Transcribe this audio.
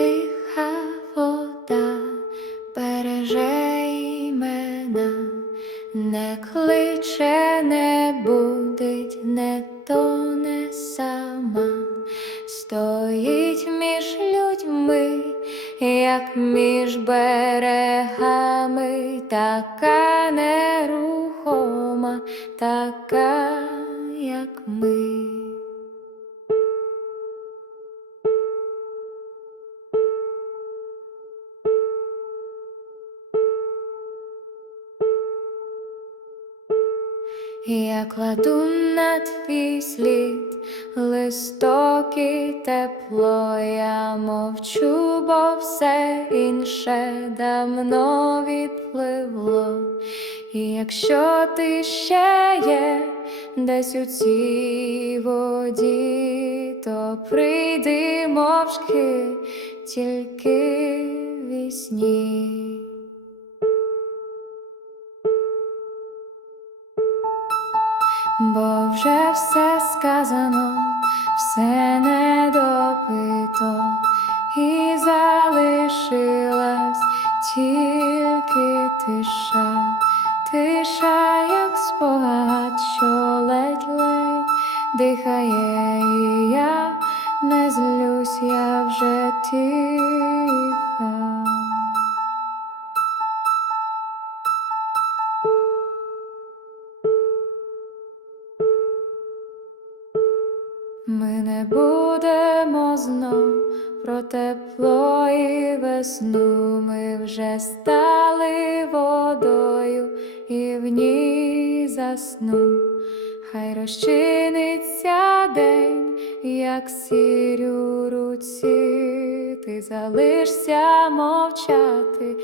тиха вода береже імена, не кличе, не будить, не тоне сама, стоїть між людьми, як між берегами, така нерухома, така, як ми. Я кладу на твій слід листок і тепло, я мовчу, бо все інше давно відпливло. І якщо ти ще є десь у цій воді, то прийди мовчки тільки вісні. Бо вже все сказано, все недопито, і залишилась тільки тиша, тиша, як спогад, що ледь-ледь дихає, Ми не будемо знов про тепло і весну. Ми вже стали водою і в ній засну. Хай розчиниться день, як сірь у руці. Ти залишся мовчати,